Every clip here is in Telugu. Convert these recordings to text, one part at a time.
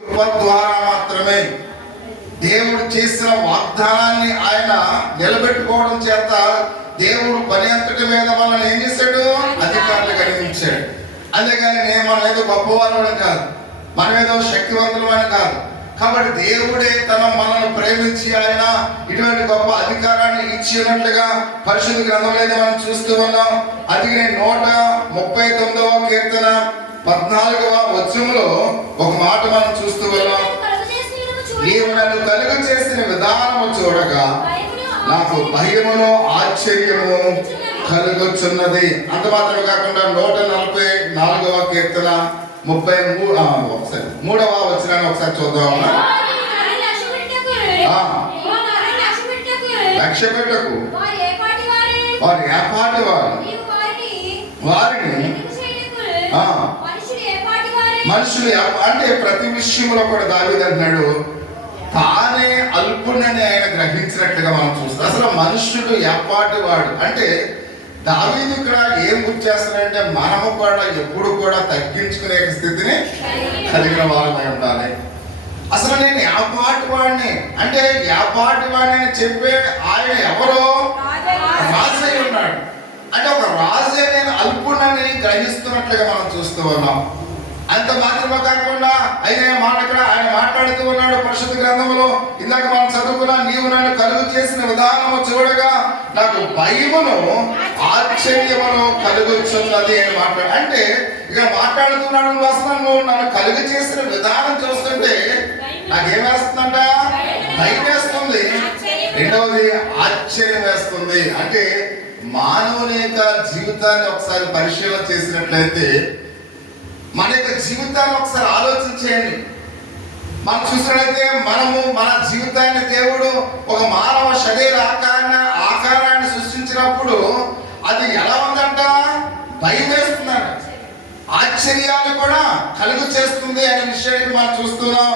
కృప ద్వారా మాత్రమే దేవుడు చేసిన వాగ్దానాన్ని ఆయన నిలబెట్టుకోవడం చేత దేవుడు పని అంతటి మీద మనల్ని ఏం చేశాడు? అధికారులు కలిగించాడు. అంతేగాని మనం ఏదో గొప్పవాళ్ళని కాదు, మనం ఏదో శక్తివంతులమని కాదు. కాబట్టి దేవుడే మనల్ని ప్రేమించి ఆయన ఇటువంటి గొప్ప అధికారాన్ని ఇచ్చినట్లుగా పరిశుద్ధ గ్రంథంలో మనం చూస్తూ ఉన్నాం. అది 139వ కీర్తన 14వ వచనంలో ఒక మాట మనం చూస్తూ ఉన్నాం. నీవు నన్ను కలుగ చేసిన విధానము చూడగా నాకు భయమును ఆశ్చర్యము కలుగుచున్నది. అంత మాత్రమే కాకుండా 144వ కీర్తన 3వ వచనాన్ని ఒకసారి చూద్దాం. లక్ష్య పెట్టకు వారు ఏపాటి వారు, వారిని మనుషులు అంటే ప్రతి విషయంలో కూడా దావీదు అంటున్నాడు తానే అల్పుణ్ణని ఆయన గ్రహించినట్లుగా మనం చూస్తాం. అసలు మనుషుడు ఎపాటి వాడు అంటే దావీదు ఇక్కడ ఏం గుర్తు చేస్తాడంటే మనము కూడా ఎప్పుడు కూడా తగ్గించుకునే స్థితిని కలిగిన వారమై ఉండాలి. అసలు నేను యాపాటి వాడిని అంటే యాపాటి వాడిని అని చెప్పే ఆయన ఎవరో రాజై ఉన్నాడు. అంటే ఒక రాజే నేను అల్పుణ్ణని గ్రహిస్తున్నట్లుగా మనం చూస్తూ ఉన్నాం. అంత మాత్రమే కాకుండా ఆయన మాట్లాడుతూ ఉన్నాడు పరిశుద్ధ గ్రంథంలో. ఇందాక మనం చదువుకున్నా నీవు నన్ను కలుగు చేసిన విధానము చూడగా నాకు భయమును ఆశ్చర్యమును కలుగుచున్నది అని మాట్లాడు. అంటే ఇక మాట్లాడుతున్నాడు అసలు నువ్వు నన్ను కలుగు చేసిన విధానం చూస్తుంటే నాకేమేస్తుందంట? భయం వేస్తుంది. రెండవది ఆశ్చర్యం వేస్తుంది. అంటే మానవుని యొక్క జీవితాన్ని ఒకసారి పరిశీలన చేసినట్లయితే మన యొక్క జీవితాన్ని ఒకసారి ఆలోచించేయండి. మనం చూసినట్లయితే మన జీవితాన్ని దేవుడు ఒక మానవ శరీర ఆకారాన్ని సృష్టించినప్పుడు అది ఎలా ఉందంట? భయం వేస్తుందంట, ఆశ్చర్యాన్ని కూడా కలుగు చేస్తుంది అనే విషయాన్ని మనం చూస్తున్నాం.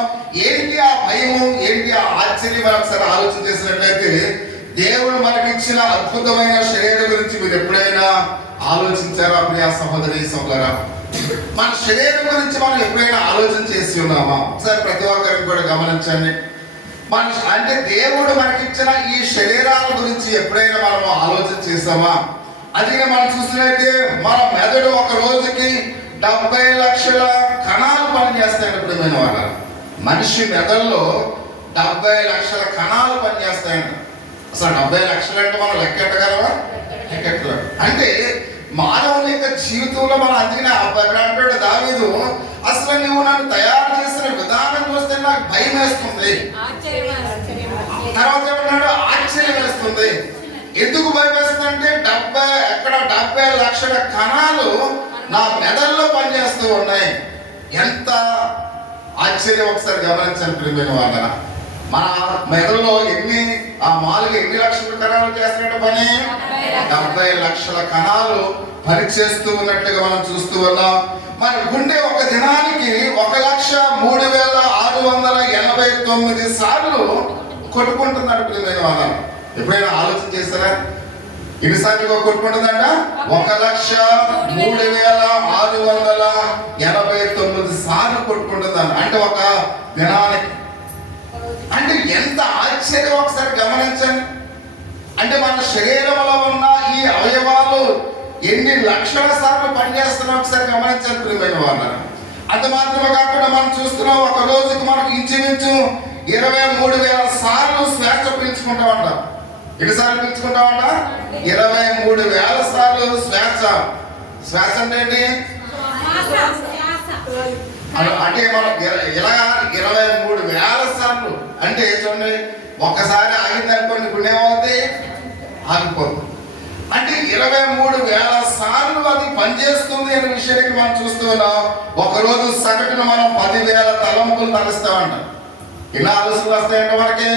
ఏంటి ఆ భయము, ఏంటి ఆ ఆశ్చర్యం మనం ఒకసారి ఆలోచన చేసినట్లయితే దేవుడు మనకిచ్చిన అద్భుతమైన శరీరం గురించి మీరు ఎప్పుడైనా ఆలోచించారా ప్రియా సహోదరి సహోదరా? మన శరీరం గురించి మనం ఎప్పుడైనా ఆలోచన చేసి ఉన్నామా? ఒకసారి ప్రతి ఒక్కరికి కూడా గమనించండి. అంటే దేవుడు మనకిచ్చిన ఈ శరీరాల గురించి ఎప్పుడైనా మనం ఆలోచన చేసామా? అది మనం చూసినట్లయితే మన మెదడు ఒక రోజుకి 70 లక్షల కణాలు పనిచేస్తాయని ప్రియమైన వాళ్ళ మనిషి మెదడులో 70 లక్షల కణాలు పనిచేస్తాయంట. అసలు 70 లక్షలు అంటే మనం లెక్కెట్టగలవా? లెక్కెట్టలేము. అంటే మానవుని యొక్క జీవితంలో మనం అందుకనే అంటాడు దావీదు అసలు నువ్వు నన్ను తయారు చేసిన విధానం చూస్తే నాకు భయం వేస్తుంది. తర్వాత ఏమన్నాడు? ఆశ్చర్యం వేస్తుంది. ఎందుకు భయం వేస్తుంది అంటే 70 లక్షల కణాలు నా మెదడులో పనిచేస్తూ ఉన్నాయి. ఎంత ఆశ్చర్యం ఒకసారి గమనించండి ప్రియమైన వాళ్ళ. మన మెదడులో ఎన్ని లక్షల కణాలు చేస్తున్నట్టు పని? 70 లక్షల కణాలు పనిచేస్తూ ఉన్నట్లుగా మనం చూస్తూ ఉన్నాం. మన గుండె ఒక దినానికి 1,06,689 సార్లు కొట్టుకుంటున్నాడు ప్రియమైన వాళ్ళ. ఎప్పుడైనా ఆలోచన చేస్తారా ఎన్నిసార్లు కొట్టుకుంటుందంట? 1,03,689 సార్లు కొట్టుకుంటుందంట. అంటే ఒక దినానికి. అంటే ఎంత ఆశ్చర్యం ఒకసారి గమనించండి. అంటే మన శరీరంలో ఉన్న ఈ అవయవాలు ఎన్ని లక్షల సార్లు పనిచేస్తున్నా ఒకసారి గమనించాలి ప్రియమైన వాళ్ళ. అంత మాత్రమే కాకుండా మనం చూస్తున్నాం ఒక రోజుకి మనకు ఇంచుమించు 23,000 సార్లు శ్వాస పీల్చుకుంటామంట. ఎన్నిసార్లు పీల్చుకుంటామంట? 23,000 సార్లు శ్వాస. శ్వాస అంటే ఏంటి? అంటే మనం ఇలా 23,000 సార్లు అంటే చూడండి, ఒక్కసారి ఆగింది అనుకోండి గుండె ఏమవుతుంది? ఆగిపోతుంది. అంటే 23,000 సార్లు అది పనిచేస్తుంది అనే విషయానికి మనం చూస్తున్నాం. ఒకరోజు సగటున మనం 10,000 తలంపులు తలుస్తామంట. ఇలా ఆలోచనలు వస్తాయంటే మనకి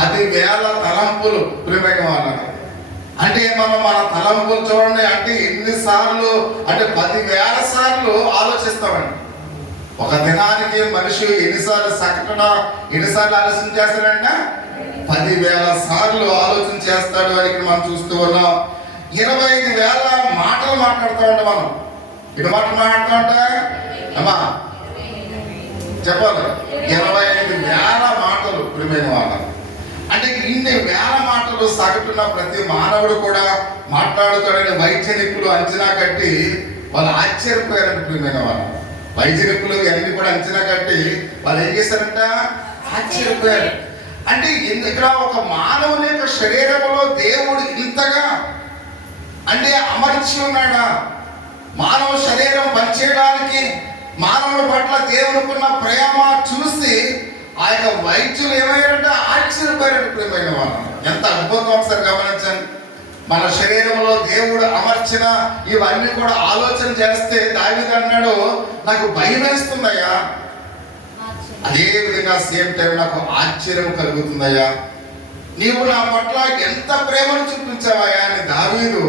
10,000 తలంపులు ప్రియమైన వాళ్ళకి. అంటే మనం మన తలంపులు చూడండి అంటే ఎన్నిసార్లు అంటే 10,000 సార్లు ఆలోచిస్తామండి. ఒక దినానికి మనిషి ఎన్నిసార్లు ఆలోచన చేస్తాడంటే 10,000 సార్లు ఆలోచన చేస్తాడు అని ఇక్కడ మనం చూస్తూ ఉన్నాం. 25,000 మాటలు మాట్లాడుతూ ఉంటాం మనం. ఎన్ని మాటలు మాట్లాడుతూ ఉంటా అమ్మా? చెప్పాలి 25,000 మాటలు ప్రియమైన వాళ్ళ. అంటే ఇన్ని వేల మాటలు సగటున ప్రతి మానవుడు కూడా మాట్లాడుతాడని వైద్య నిపుణులు అంచనా కట్టి వాళ్ళు ఆశ్చర్యపోయారంట ప్రియమైన వాళ్ళు. వైద్య నిపుణులు అన్ని కూడా అంచనా కట్టి వాళ్ళు ఏం చేశారంట, ఆశ్చర్యపోయారు. అంటే ఇక్కడ ఒక మానవుని యొక్క శరీరంలో దేవుడు ఇంతగా అంటే అమర్చి ఉన్నాడా? మానవ శరీరం పనిచేయడానికి మానవుల పట్ల దేవునికున్న ప్రేమ చూసి ఆ యొక్క వైద్యులు ఏమయ్యారంటే ఆశ్చర్యపోయారంటే ప్రియమైన వాళ్ళు. ఎంత అద్భుతం ఒకసారి గమనించండి. మన శరీరంలో దేవుడు అమర్చిన ఇవన్నీ కూడా ఆలోచన చేస్తే దావీదు అన్నాడు, నాకు భయం వేస్తుందయ్యా, అదే విధంగా సేమ్ టైం నాకు ఆశ్చర్యం కలుగుతుందయ్యా, నీవు నా పట్ల ఎంత ప్రేమను చూపించావయ్యా అని దావీదు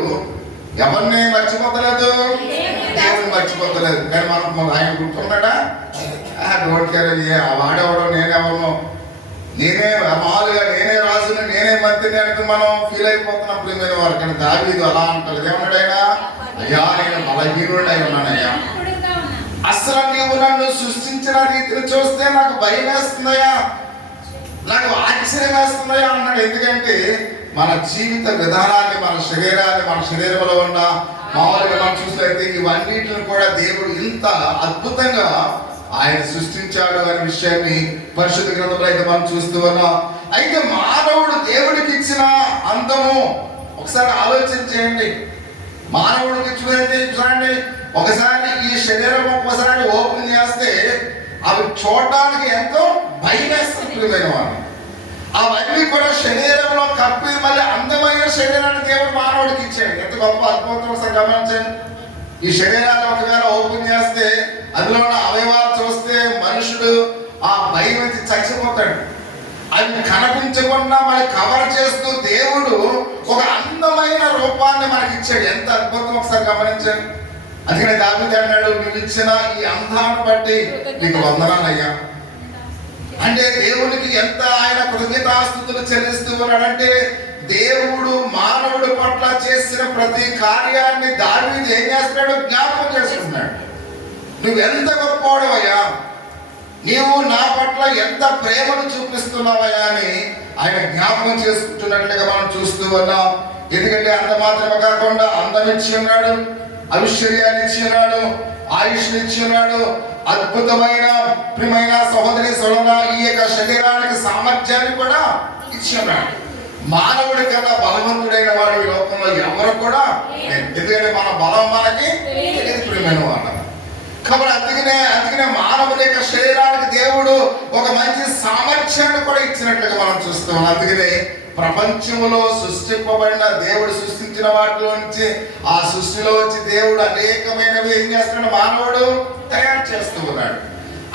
ఎవరిని మర్చిపోతలేదు, దేవుని మర్చిపోతలేదు. కానీ మనం ఆయన గుర్తున్నాడా, డోంట్ కేర్, వాడెవడో నేనెవరో, నేనే మామూలుగా నేనే రాజుని నేనే మంత్రిని అంటే మనం ఫీల్ అయిపోతున్నాం ప్రియమైన వారు. కానీ దావీదు అలా అంటారు. ఏమన్నాడు ఆయన, అయ్యా నేను బలహీనుడు అయి ఉన్నానయ్యా, అసలు నీవు నన్ను సృష్టించిన రీతిని చూస్తే నాకు భయం వేస్తుందయ్యా, నాకు ఆశ్చర్యం వేస్తుందయ్యా అన్నాడు. ఎందుకంటే మన జీవిత విధానాన్ని, మన శరీరాన్ని, మన శరీరంలో ఉన్న మామూలుగా మనం చూసినట్లయితే ఇవన్నిటిని కూడా దేవుడు ఇంత అద్భుతంగా ఆయన సృష్టించాడు అనే విషయాన్ని పరిశుద్ధ గ్రంథంలో అయితే మనం చూస్తూ ఉన్నాం. అయితే మానవుడు దేవుడికి ఇచ్చిన అందము ఒకసారి ఆలోచన చేయండి. మానవుడికి చూడండి, ఒకసారి ఈ శరీరం ఒక్కసారి ఓపెన్ చేస్తే అవి చూడడానికి ఎంతో భయం వేస్తుంది ప్రియమైన వాళ్ళు. అవన్నీ కూడా శరీరంలో కప్పి మళ్ళీ అందమైన శరీరాన్ని దేవుడు మానవుడికి ఇచ్చాడు. ఎంత గొప్ప అద్భుతం ఒకసారి గమనించండి. ఈ శరీరాన్ని ఒకవేళ ఓపెన్ చేస్తే అందులో ఉన్న అవయవాలు చూస్తే మనుషుడు ఆ భయం నుంచి చచ్చిపోతాడు. అది కనిపించకుండా మరి కవర్ చేస్తూ దేవుడు ఒక అందమైన రూపాన్ని మనకి ఇచ్చాడు. ఎంత అద్భుతం ఒకసారి గమనించండి. అందుకని దావీదు అన్నాడు, నువ్వు ఇచ్చిన ఈ అందాన్ని బట్టి నీకు వందనాలయ్యా. అంటే దేవునికి ఎంత ఆయన కృతజ్ఞతాస్తుతులు చెల్లిస్తూ ఉన్నాడంటే దేవుడు మానవుడి పట్ల చేసిన ప్రతి కార్యాన్ని దావీదు ఏం చేస్తున్నాడు, జ్ఞాపకం చేసుకుంటున్నాడు. నువ్వెంత గొప్పవాడవయ్యా, నీవు నా పట్ల ఎంత ప్రేమను చూపిస్తున్నావయ్యా అని ఆయన జ్ఞాపకం చేసుకుంటున్నట్లుగా మనం చూస్తూ ఉన్నాం. ఎందుకంటే అంత మాత్రమే కాకుండా అందం ఇచ్చి ఉన్నాడు, ఐశ్వర్యాన్ని ఇచ్చి ఉన్నాడు, ఆయుష్ని ఇచ్చి ఉన్నాడు, అద్భుతమైన ప్రియమైన సహోదరి సోదరులారా ఈ యొక్క శరీరానికి సామర్థ్యాన్ని కూడా ఇచ్చి ఉన్నాడు. మానవుడి కన్నా బలవంతుడైన వాడు ఈ లోకంలో ఎవరు కూడా, ఎందుకంటే మన బలం మనకి తెలియదు ప్రియమైన వాడు. కాబట్టి అందుకనే మానవుని యొక్క శరీరానికి దేవుడు ఒక మంచి సామర్థ్యాన్ని కూడా ఇచ్చినట్లుగా మనం చూస్తాం. అందుకనే ప్రపంచంలో సృష్టింపబడిన దేవుడు సృష్టించిన వాటిలో నుంచి ఆ సృష్టిలో వచ్చి దేవుడు అనేకమైనవి ఏం చేస్తున్నాడు, మానవుడు తయారు చేస్తూ ఉన్నాడు.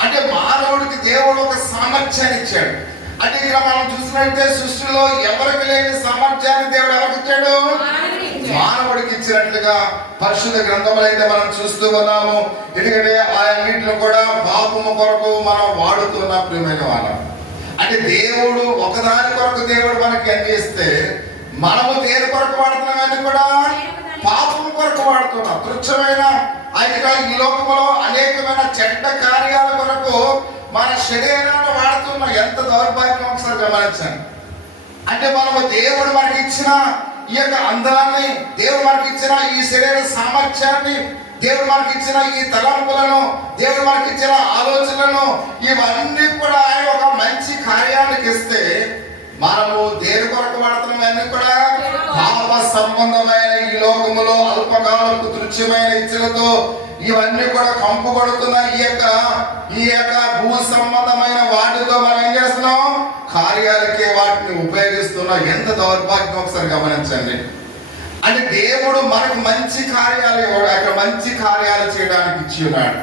అంటే మానవుడికి దేవుడు ఒక సామర్థ్యాన్ని ఇచ్చాడు. అంటే ఇక్కడ మనం చూసినట్లయితే సృష్టిలో ఎవరికి లేని సామర్థ్యాన్ని దేవుడు ఎవరికి ఇచ్చాడు, మానవుడికి ఇచ్చినట్లుగా పరిశుద్ధ గ్రంథంలో అయితే మనం చూస్తూ ఉన్నాము. ఎందుకంటే ఆయన్నింటిలో కూడా పాపము కొరకు మనం వాడుతున్న ప్రియమైన వాళ్ళం. అంటే దేవుడు ఒకదాని కొరకు దేవుడు మనకి అన్ని ఇస్తే మనము దేని కొరకు వాడుతున్నామని కూడా పాపం కొరకు వాడుతున్నాం. తుచ్చమైన ఆయన ఈ లోకంలో అనేకమైన చెడ్డ కార్యాల కొరకు మన శరీరాన్ని వాడుతున్నా. ఎంత దౌర్భాగ్యం ఒకసారి గమనించండి. అంటే మనము దేవుడు మనకి ఇచ్చిన ఈ యొక్క అందాన్ని, దేవుడు మనకి ఇచ్చిన ఈ శరీర సామర్థ్యాన్ని, దేవుడు మనకి ఇచ్చిన ఈ తలంపులను, దేవుడు మనకి ఇచ్చిన ఆలోచనలను ఇవన్నీ కూడా ఆయన ఒక మంచి కార్యానికి ఇస్తే మనము దేని కొరకు వాడుతున్నాం అన్ని కూడా పాప సంబంధమైన ఈ లోకములో అల్పకాలపు దృశ్యమైన ఇచ్చలతో ఇవన్నీ కూడా కంపుకొడుతున్న ఈ యొక్క భూ సంబంధమైన వాటితో మనం ఏం చేస్తున్నాం, కార్యాలకే వాటిని ఉపయోగిస్తున్నాం. ఎంత దౌర్భాగ్యం ఒకసారి గమనించండి. అంటే దేవుడు మనకు మంచి కార్యాలు ఇవ్వడు, అక్కడ మంచి కార్యాలు చేయడానికి ఇచ్చి ఉన్నాడు.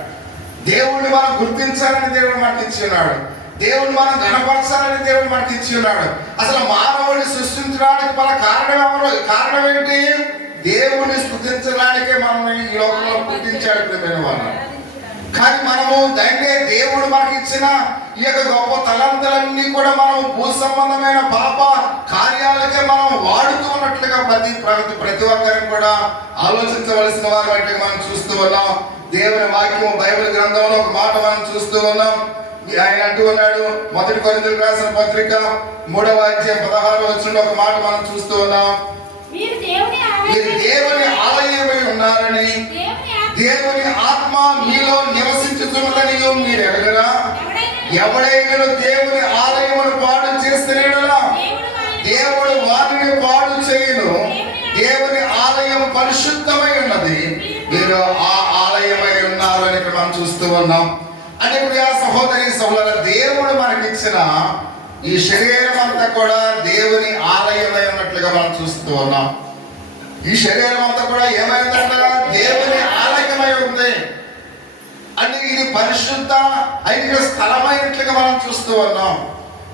దేవుడిని మనం గుర్తించాలని దేవుడు మనకి ఇచ్చి ఉన్నాడు. దేవుడిని మనం గణపరచాలని దేవుడు మనకి ఇచ్చి ఉన్నాడు. అసలు మానవుడిని సృష్టించడానికి మన కారణం ఏంటి, దేవుడిని స్తుతించడానికే మనం ఈ లోకంలో పుట్టించాడు ప్రియమైన వాళ్ళు. కానీ మనము దేవుడు మనకి ఇచ్చిన ఈ యొక్క గొప్ప తలంతులన్నీ కూడా మనం భూ సంబంధమైన పాప కార్యాలకే మనం వాడుతూ ఉన్నట్లుగా ప్రతి ఒక్కరిని కూడా ఆలోచించవలసిన వారు అంటే మనం చూస్తూ ఉన్నాం. దేవుని వాక్యం బైబిల్ గ్రంథంలో ఒక మాట మనం చూస్తూ ఉన్నాం. ఆయన అంటూ ఉన్నాడు, మొదటి కొరింథీయులకు రాసిన పత్రిక 3వ అధ్యాయం 16వ వచనంలో ఒక మాట మనం చూస్తూ ఉన్నాం. మీరు దేవుని ఆలయమై ఉన్నారని, దేవుని ఆత్మ మీలో నివసించుతున్నదని మీరు ఎరగరా? ఎవడైనా దేవుని ఆలయమును పాడు చేస్తేనే దేవుడు వారిని పాడు చేయను. దేవుని ఆలయం పరిశుద్ధమై ఉన్నది, మీరు ఆ ఆలయమై ఉన్నారు అని ఇక్కడ మనం చూస్తూ ఉన్నాం. అంటే ప్రియ సహోదరి సహోదరుల, దేవుడు మనకిచ్చిన ఈ శరీరం అంతా కూడా దేవుని ఆలయమై ఉన్నట్లుగా మనం చూస్తూ ఉన్నాం. ఈ శరీరం అంతా కూడా ఏమైందంట? దేవుని ఆలయమై ఉంది. అంటే ఇది పరిశుద్ధ ఐక్య స్థలమైనట్లుగా మనం చూస్తూ ఉన్నాం.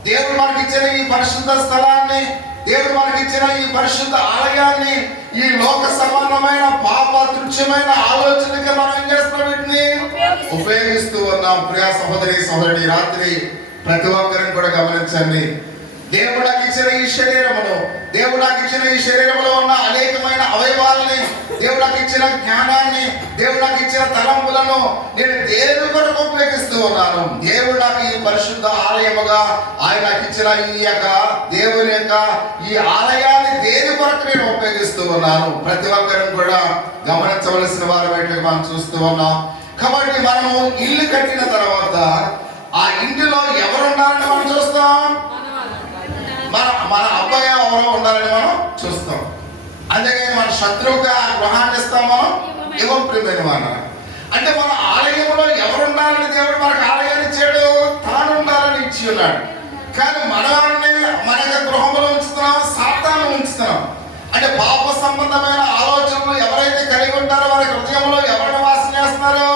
దేవుడు మనకి ఇచ్చిన ఈ పరిశుద్ధ స్థలాన్ని, దేవుడు మనకి ఇచ్చిన ఈ పరిశుద్ధ ఆలయాన్ని ఈ లోక సమానమైన పాప తుచ్చమైన ఆలోచనకి మనం ఏం చేస్తున్నాం? వీటిని ఉపయోగిస్తూ ఉన్నాం. ప్రియ సహోదరి సహోదరుడి, రాత్రి ప్రతి ఒక్కరిని కూడా గమనించండి. దేవుడు నాకు ఇచ్చిన ఈ శరీరమును, దేవుడు నాకు ఇచ్చిన ఈ శరీరంలో ఉన్న అనేకమైన అవయవాలని, దేవుడు నాకు ఇచ్చిన జ్ఞానాన్ని, దేవుడు నాకు ఇచ్చిన తలంపులను నేను దేవుని కొరకు ఉపయోగిస్తూ ఉన్నాను. దేవుడు నాకు ఈ పరిశుద్ధ ఆలయముగా ఆయన నాకు ఇచ్చిన ఈ యొక్క దేవుని యొక్క ఈ ఆలయాన్ని దేని కొరకు నేను ఉపయోగిస్తూ ఉన్నాను. ప్రతి ఒక్కరిని కూడా గమనించవలసిన వారు మనం చూస్తూ ఉన్నాం. కాబట్టి మనము ఇల్లు కట్టిన తర్వాత ఆ ఇంటిలో ఎవరు ఉండాలని మనం చూస్తాం? మన అబ్బాయి ఎవరో ఉండాలని మనం చూస్తాం. అంతేగాని మన శత్రువుగా ఆ గృహాన్ని ఇస్తాం మనం ఇవ్వం. ప్రియమైన వారు, అంటే మన ఆలయంలో ఎవరు ఉండాలని దేవుడు మనకు ఆలయాన్ని ఇచ్చాడు, తాను ఉండాలని ఇచ్చి ఉన్నాడు. కానీ మనల్ని మన యొక్క గృహంలో ఉంచుతున్నాం, సాతాను ఉంచుతున్నాం. అంటే పాప సంబంధమైన ఆలోచనలు ఎవరైతే కలిగి ఉంటారో వారి హృదయంలో ఎవరిని వాసన చేస్తున్నారు?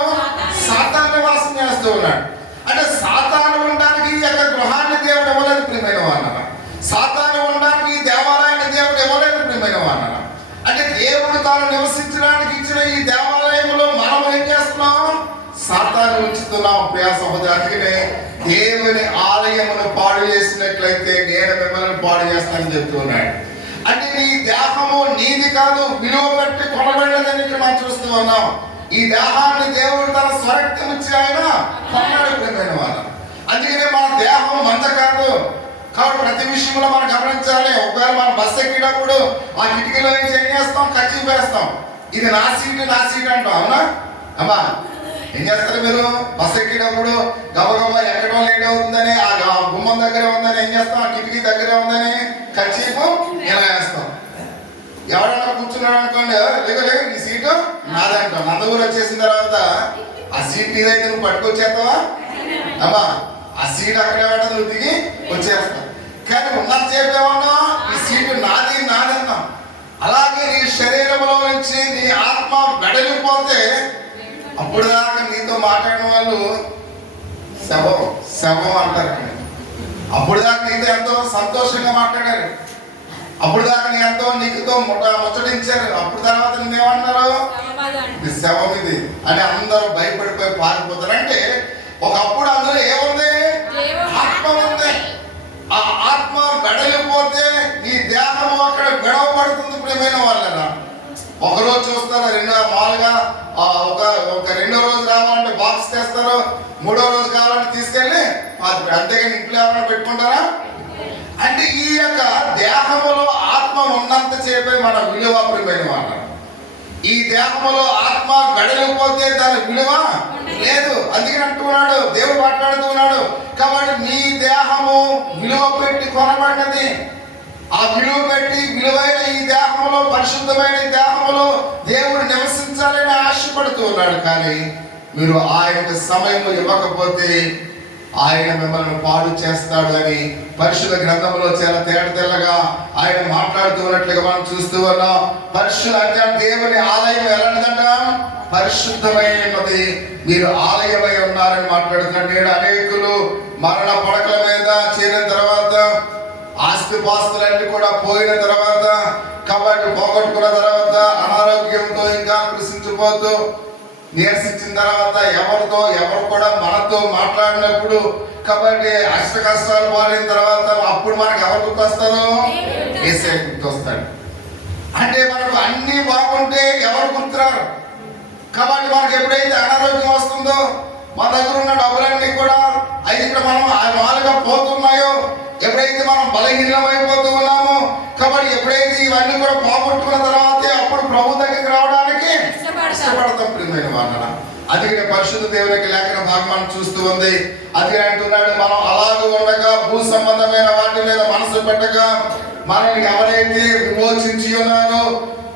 సాతాన్ని వాసన చేస్తూ ఉన్నాడు. అంటే సాతాను ఉండడానికి ఈ యొక్క గృహాన్ని దేవుడు ఇవ్వలేదు. ప్రియమైన వారు, సాతాను ఉండడానికి ఈ దేవాలయాన్ని దేవుడు ఇవ్వలేదు. ప్రియమైన వారు, అంటే దేవుడు తాను నివసించడానికి ఇచ్చిన ఈ దేవాలయంలో మనం ఏం చేస్తున్నాం? సాతాను ఉంచుతున్నాం. ప్రియ సహోదరి, అందుకనే దేవుని ఆలయమును పాడు చేసినట్లయితే నేను మిమ్మల్ని పాడు చేస్తానని చెప్తున్నాడు. అంటే నీ దేహము నీది కాదు, విలువ పెట్టి కొనబడినదని మనం చూస్తూ ఉన్నాం. ఈ దేహాన్ని దేవుడు తన స్వరక్తం ఇచ్చి ఆయన కొన్నాడు. ప్రియమైన వారు, అందుకనే మన దేహం మంద కాదు. కాబట్టి ప్రతి విషయంలో మనం గమనించాలి. ఒకవేళ మనం బస్సు ఎక్కేటప్పుడు ఆ కిటికీలో నుంచి ఏం చేస్తాం? కచ్చి వేస్తాం. ఇది నా సీటు అంటాం. అవునా అమ్మా? ఏం చేస్తారు మీరు? బస్సు ఎక్కేటప్పుడు గబగబా ఎక్కడో లేట్ అవుతుందని, ఆ గుమ్మం దగ్గర ఉందని ఏం చేస్తాం? ఆ కిటికీ దగ్గరే ఉందని కచ్చిపు ఇలా వేస్తాం. ఎవరైనా కూర్చున్నాడు అనుకోండి, లేక ఈ సీటు నాదే అంటాం. నందూరు వచ్చేసిన తర్వాత ఆ సీట్ నీదైతే నువ్వు పట్టుకొచ్చేస్తావా అమ్మా? ఆ సీట్ అక్కడే పడ్డది, నువ్వు దిగి వచ్చేస్తాం. కానీ ఉన్నది చెప్పేమన్నా ఈ సీటు నాది అన్నాం. అలాగే నీ శరీరంలో నుంచి నీ ఆత్మ వెడలిపోతే అప్పుడు దాకా నీతో మాట్లాడిన వాళ్ళు శవం అంటారు. అప్పుడు దాకా నీతో ఎంతో సంతోషంగా మాట్లాడారు, అప్పుడు దాకా నీ ఎంతో నీకుతో ముచ్చటించారు. అప్పుడు తర్వాత నువ్వేమంటారు? ఇది శవం ఇది అని అందరూ భయపడిపోయి పారిపోతారు. అంటే ఒకప్పుడు అందులో ఏముంది? ఆత్మ ఉంది. ఆ ఆత్మ వెడలిపోతే నీ దేహము అక్కడ గొడవ పడుతుంది. ప్రియమైన వాళ్ళరా, ఒకరోజు చూస్తారు, మామూలుగా ఒక రెండో రోజు కావాలంటే బాక్స్ తెస్తారు, మూడో రోజు కావాలంటే తీసుకెళ్ళి అంతేగాని ఇంట్లో ఏమైనా పెట్టుకుంటారా? అంటే ఈ యొక్క దేహములో ఆత్మ ఉన్నంత చేపే మన విలువ. ప్రియమైన వాళ్ళ, ఈ దేహములో ఆత్మ వెడలిపోతే దాని విలువ లేదు. అందుకని అంటున్నాడు, దేవుడు మాట్లాడుతున్నాడు. కాబట్టి మీ దేహము విలువ పెట్టి కొనబడినది. ఆ విలువ పెట్టి విలువైన ఈ దేహములో, పరిశుద్ధమైన ఈ దేహములో దేవుడు నివసించాలని ఆశపడుతూ ఉన్నాడు. కానీ మీరు ఆయనకు సమయం ఇవ్వకపోతే ఆయన మిమ్మల్ని పాడు చేస్తాడు అని పరిశుద్ధ గ్రంథంలో చాలా తేటతెల్లగా ఆయన మాట్లాడుతూ ఉన్నట్లుగా మనం చూస్తూ ఉన్నాం. పరిశుద్ధ అంటే దేవుని ఆలయం ఎలాంటిదంట? పరిశుద్ధమైనది. మీరు ఆలయమై ఉన్నారని మాట్లాడుతున్నాడు. నేడు అనేకులు మరణ పడకల మీద చేరిన తర్వాత, ఆస్తిపాస్తులన్నీ కూడా పోయిన తర్వాత, కాబట్టి పోగొట్టుకున్న తర్వాత, అనారోగ్యంతో ఇంకా కృషించిపోతూ నీరసించిన తర్వాత ఎవరు కూడా మనతో మాట్లాడినప్పుడు, కాబట్టి అష్ట కష్టాలు మారిన తర్వాత అప్పుడు మనకు ఎవరు గుర్తొస్తారు? యేసయ్య గుర్తొస్తాడు. అంటే మనకు అన్ని బాగుంటే ఎవరు గుర్తురారు. కాబట్టి మనకు ఎప్పుడైతే అనారోగ్యం వస్తుందో, మన దగ్గర ఉన్న డబ్బులన్నీ కూడా అయితే ఇక్కడ మనం మాలుగా పోతున్నాయో, ఎప్పుడైతే మనం బలహీనం అయిపోతూ ఉన్నామో, కాబట్టి ఎప్పుడైతే ఇవన్నీ కూడా పోగొట్టుకున్న తర్వాతే అప్పుడు ప్రభు దగ్గరికి రావడానికి ఇష్టపడతాం. ప్రియమైన వాళ్ళ అందుకనే పరిశుద్ధ దేవునికి లేఖన భాగం మనం చూస్తూ ఉంది. అది అంటున్నాడు, మనం అలాగ ఉండగా భూ సంబంధమైన వాటి మీద మనసు పెట్టక, మనల్ని ఎవరైతే విమోచించి ఉన్నారో,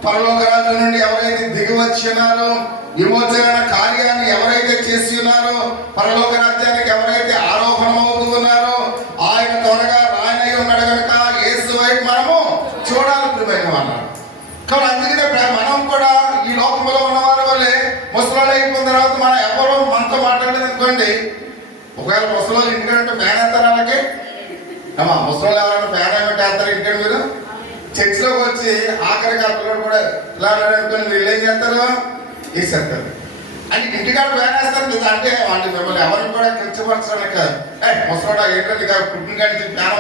పరలోక రాజ్యం నుండి ఎవరైతే దిగి వచ్చి ఉన్నారో, విమోచన కార్యాన్ని ఎవరైతే చేసి ఉన్నారో, పరలోక రాజ్యానికి ఎవరైతే ఆరోహణం అవుతూ ఉన్నారో, ఆయన త్వరగా రాయనై ఉన్నాడు కనుక యేసు వైపు మనము చూడాలి. ప్రియమైన వాళ్ళ కాబట్టి అందుకనే మనం కూడా ఈ లోకంలో ఉన్నవారి వల్లే ముసలాళ్ళు అయిపోయిన తర్వాత మనం ఎవరో మనతో మాట్లాడలేదు అనుకోండి, ఒకవేళ ముసలాళ్ళు ఇంటికంటే ఫ్యాన్ వేస్తారు వాళ్ళకి. ముసలాళ్ళు ఎవరైనా ఫ్యాన్ ఏమంటే వేస్తారు ఇంటికంటే మీరు చర్చిలోకి వచ్చి ఆఖరికి అప్పుడు కూడా ఇలా అనుకోని వీళ్ళు ఏం చేస్తారు, వేసేస్తారు. అంటే ఇంటికాడ ఫ్యాన్ వేస్తారు కదా, అంటే వాళ్ళు మిమ్మల్ని ఎవరిని కూడా కించపరచడానికి ముసలాడు ఏంటంటే పుట్టిన కాడి నుంచి ఫ్యాన్